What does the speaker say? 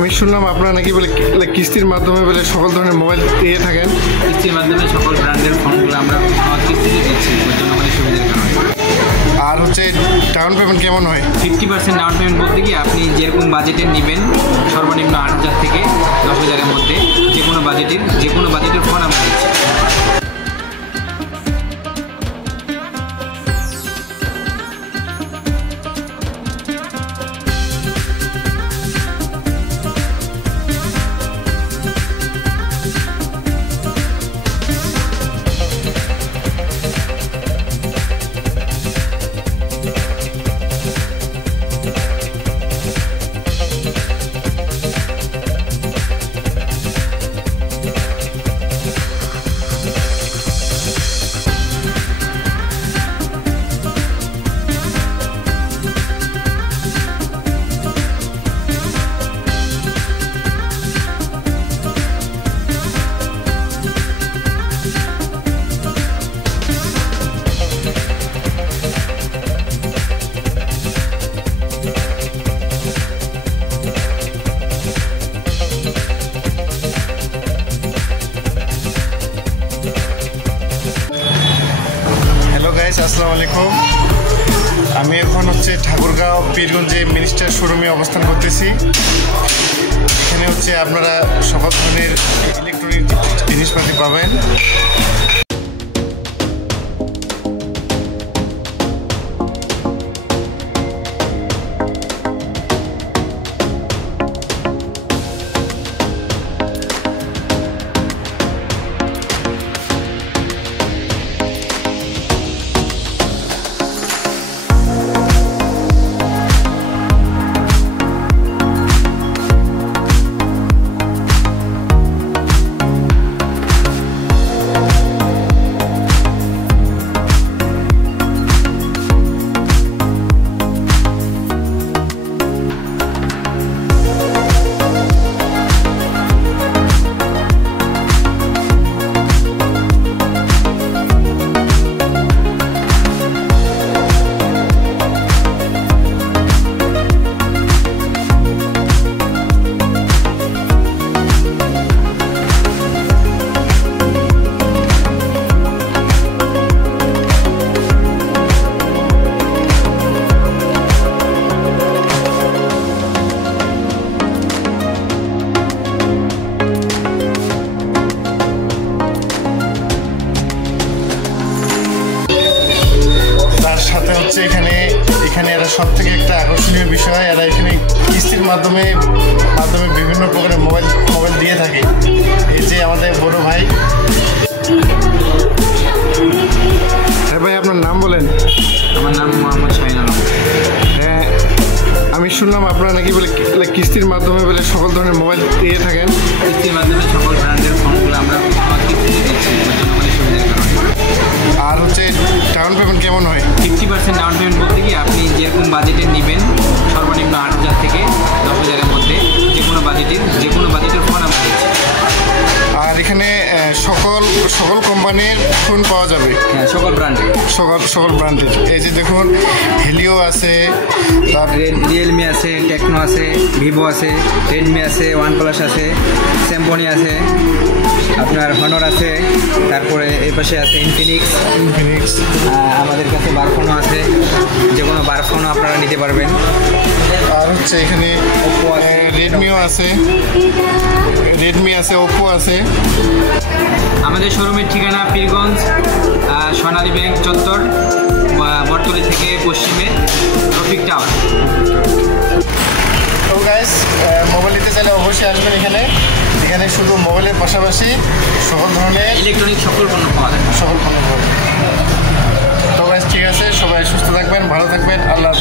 আমি শুনলাম আপনারা নাকি বলে কিস্তির মাধ্যমে বলে সকল ধরনের মোবাইল দিয়ে থাকেন। কিস্তির মাধ্যমে সকল ব্র্যান্ডের ফোনগুলো আমরা কিস্তিতে দিচ্ছি, ওই জন্য আমাদের সুবিধার কারণে। আর হচ্ছে ডাউন পেমেন্ট কেমন হয়? 50% ডাউন পেমেন্ট বলতে কি আপনি যেরকম বাজেটের নেবেন, সর্বনিম্ন 8,000 থেকে 10,000-এর মধ্যে যে কোনো বাজেটের ফোন আমরা দিচ্ছি। আসসালামু আলাইকুম। আমি এখন হচ্ছে ঠাকুরগাঁও পীরগঞ্জে মিনিস্টার শোরুমে অবস্থান করতেছি। এখানে হচ্ছে আপনারা সকল ধরনের ইলেকট্রনিক জিনিসপাতি পাবেন। এখানে এরা সব থেকে একটা আকর্ষণীয় বিষয়, এরা এখানে কিস্তির মাধ্যমে বিভিন্ন প্রকারের মোবাইল দিয়ে থাকে। এই যে আমাদের বড় ভাই। হ্যাঁ ভাই, আপনার নাম বলেন। আমার নাম মোহাম্মদ শাহিন আলম। হ্যাঁ, আমি শুনলাম আপনারা নাকি বলে কিস্তির মাধ্যমে বলে সকল ধরনের মোবাইল দিয়ে থাকেন। কিস্তির মাধ্যমে সকল ব্র্যান্ডের ফোনগুলো আমরা কিস্তিতে দিচ্ছি, ওই জন্য আমাদের সুবিধার কারণে। আর হচ্ছে ডাউন পেমেন্ট কেমন হয়? 50% ডাউন পেমেন্ট বলতে কি আপনি যেরকম বাজেটের নেবেন, সর্বনিম্ন 8,000 থেকে 10,000-এর মধ্যে যে কোনো বাজেটের ফোন আমরা দিচ্ছি। আর এখানে সকল কোম্পানির ফোন পাওয়া যাবে। হ্যাঁ, সকল ব্র্যান্ডের। এই যে দেখুন, হেলিও আছে, রিয়েলমি আছে, টেকনো আছে, ভিভো আছে, রেডমি আছে, ওয়ানপ্লাস আছে, স্যামসং আছে, আপনার হনর আছে, তারপরে এই পাশে আছে ইনফিনিক্স। আমাদের কাছে বারফোনও আছে, যে কোনো বারফোনও আপনারা নিতে পারবেন। আর হচ্ছে এখানে রেডমিও আছে, ওপ্পো আছে। আমাদের শোরুমের ঠিকানা পীরগঞ্জ সোনালী ব্যাংক চত্বর, বটতলী থেকে পশ্চিমে রফিক টাওয়ার। তো গাইস, মোবাইল নিতে চাইলে অবশ্যই আসবেন এখানে শুধু মোবাইলের পাশাপাশি সকল ধরনের ইলেকট্রনিক সকল পণ্য পাওয়া যায়। তো গাইস, ঠিক আছে, সবাই সুস্থ থাকবেন, ভালো থাকবেন, আল্লাহ।